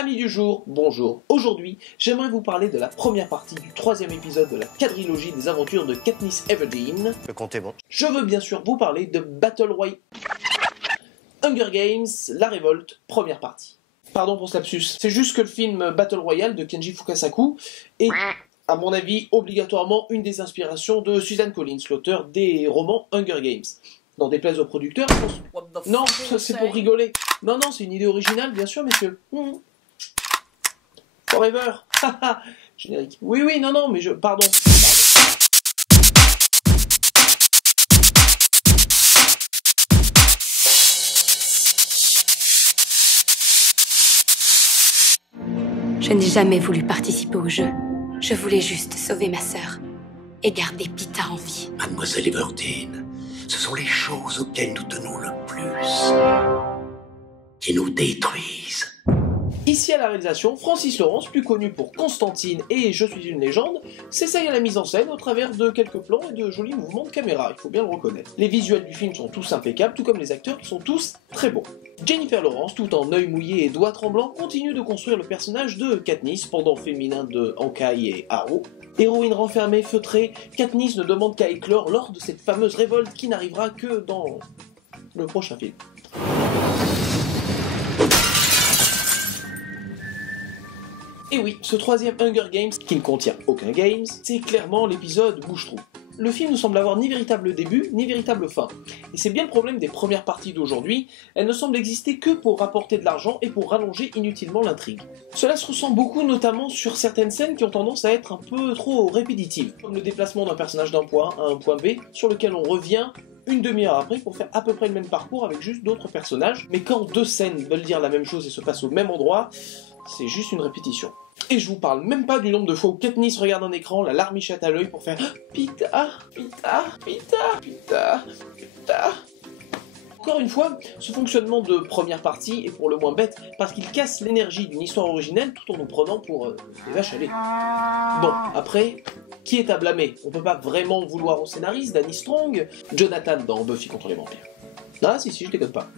Amis du jour, bonjour. Aujourd'hui, j'aimerais vous parler de la première partie du troisième épisode de la quadrilogie des aventures de Katniss Everdeen. Le compte est bon. Je veux bien sûr vous parler de Battle Royale Hunger Games, la révolte, première partie. Pardon pour ce lapsus, c'est juste que le film Battle Royale de Kenji Fukasaku est, à mon avis, obligatoirement une des inspirations de Suzanne Collins, l'auteur des romans Hunger Games. N'en déplaise aux producteurs, non, c'est pour rigoler. Non, c'est une idée originale, bien sûr, messieurs. Forever. Générique. Oui, non, mais Pardon. Je n'ai jamais voulu participer au jeu. Je voulais juste sauver ma sœur et garder Peeta en vie. Mademoiselle Everdeen, ce sont les choses auxquelles nous tenons le plus qui nous détruisent. Ici à la réalisation, Francis Lawrence, plus connu pour Constantine et Je suis une légende, s'essaye à la mise en scène au travers de quelques plans et de jolis mouvements de caméra, il faut bien le reconnaître. Les visuels du film sont tous impeccables, tout comme les acteurs qui sont tous très bons. Jennifer Lawrence, tout en œil mouillé et doigts tremblants, continue de construire le personnage de Katniss, pendant féminin de Hankai et Haro. Héroïne renfermée, feutrée, Katniss ne demande qu'à éclore lors de cette fameuse révolte qui n'arrivera que dans le prochain film. Et oui, ce troisième Hunger Games, qui ne contient aucun Games, c'est clairement l'épisode bouche-trou. Le film ne semble avoir ni véritable début, ni véritable fin. Et c'est bien le problème des premières parties d'aujourd'hui, elles ne semblent exister que pour rapporter de l'argent et pour rallonger inutilement l'intrigue. Cela se ressent beaucoup notamment sur certaines scènes qui ont tendance à être un peu trop répétitives, comme le déplacement d'un personnage d'un point A à un point B, sur lequel on revient une demi-heure après pour faire à peu près le même parcours avec juste d'autres personnages, mais quand deux scènes veulent dire la même chose et se passent au même endroit, c'est juste une répétition. Et je vous parle même pas du nombre de fois où Katniss regarde un écran, la larmichette à l'œil pour faire Peeta. Encore une fois, ce fonctionnement de première partie est pour le moins bête parce qu'il casse l'énergie d'une histoire originelle tout en nous prenant pour des vaches à lait. Bon, après, qui est à blâmer? On peut pas vraiment vouloir au scénariste Danny Strong, Jonathan dans Buffy contre les vampires. Ah si, je déconne pas.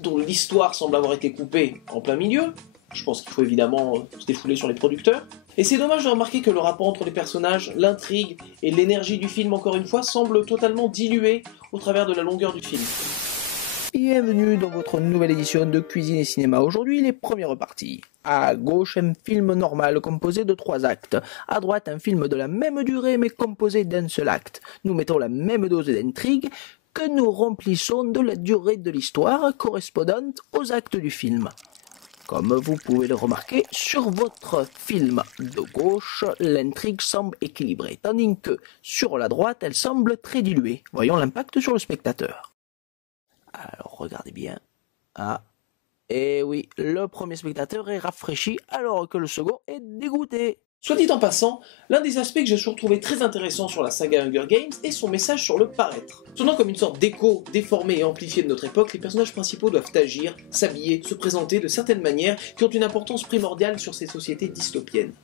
Dont l'histoire semble avoir été coupée en plein milieu. Je pense qu'il faut évidemment se défouler sur les producteurs. Et c'est dommage de remarquer que le rapport entre les personnages, l'intrigue et l'énergie du film, encore une fois, semble totalement dilué au travers de la longueur du film. Bienvenue dans votre nouvelle édition de Cuisine et Cinéma. Aujourd'hui, les premières parties. À gauche, un film normal composé de 3 actes. À droite, un film de la même durée mais composé d'un seul acte. Nous mettons la même dose d'intrigue que nous remplissons de la durée de l'histoire correspondante aux actes du film. Comme vous pouvez le remarquer, sur votre film de gauche, l'intrigue semble équilibrée, tandis que sur la droite, elle semble très diluée. Voyons l'impact sur le spectateur. Alors, regardez bien. Et oui, le premier spectateur est rafraîchi alors que le second est dégoûté. Soit dit en passant, l'un des aspects que j'ai toujours trouvé très intéressant sur la saga Hunger Games est son message sur le paraître. Sonnant comme une sorte d'écho déformé et amplifié de notre époque, les personnages principaux doivent agir, s'habiller, se présenter de certaines manières qui ont une importance primordiale sur ces sociétés dystopiennes.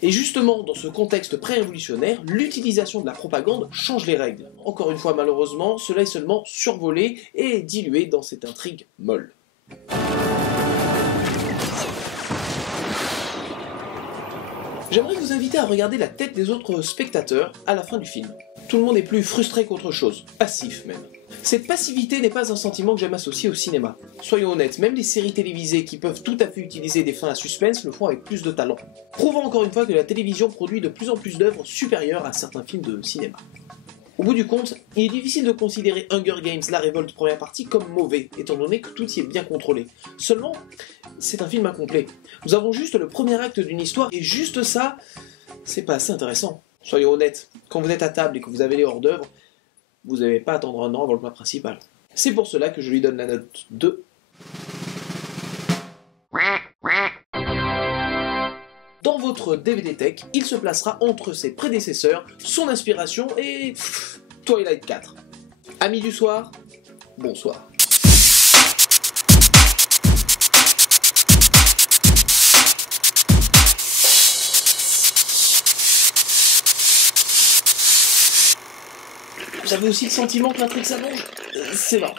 Et justement, dans ce contexte pré-révolutionnaire, l'utilisation de la propagande change les règles. Encore une fois, malheureusement, cela est seulement survolé et dilué dans cette intrigue molle. J'aimerais vous inviter à regarder la tête des autres spectateurs à la fin du film. Tout le monde est plus frustré qu'autre chose, passif même. Cette passivité n'est pas un sentiment que j'aime associer au cinéma. Soyons honnêtes, même les séries télévisées qui peuvent tout à fait utiliser des fins à suspense le font avec plus de talent, prouvant encore une fois que la télévision produit de plus en plus d'œuvres supérieures à certains films de cinéma. Au bout du compte, il est difficile de considérer Hunger Games, la révolte première partie, comme mauvais, étant donné que tout y est bien contrôlé. Seulement, c'est un film incomplet. Nous avons juste le premier acte d'une histoire, et juste ça, c'est pas assez intéressant. Soyons honnêtes, quand vous êtes à table et que vous avez les hors-d'œuvre, vous n'avez pas à attendre un an avant le plat principal. C'est pour cela que je lui donne la note 2. Dans votre DVD Tech, il se placera entre ses prédécesseurs, son inspiration et Twilight 4. Amis du soir, bonsoir. Vous avez aussi le sentiment que l'intrigue s'allonge? C'est marrant.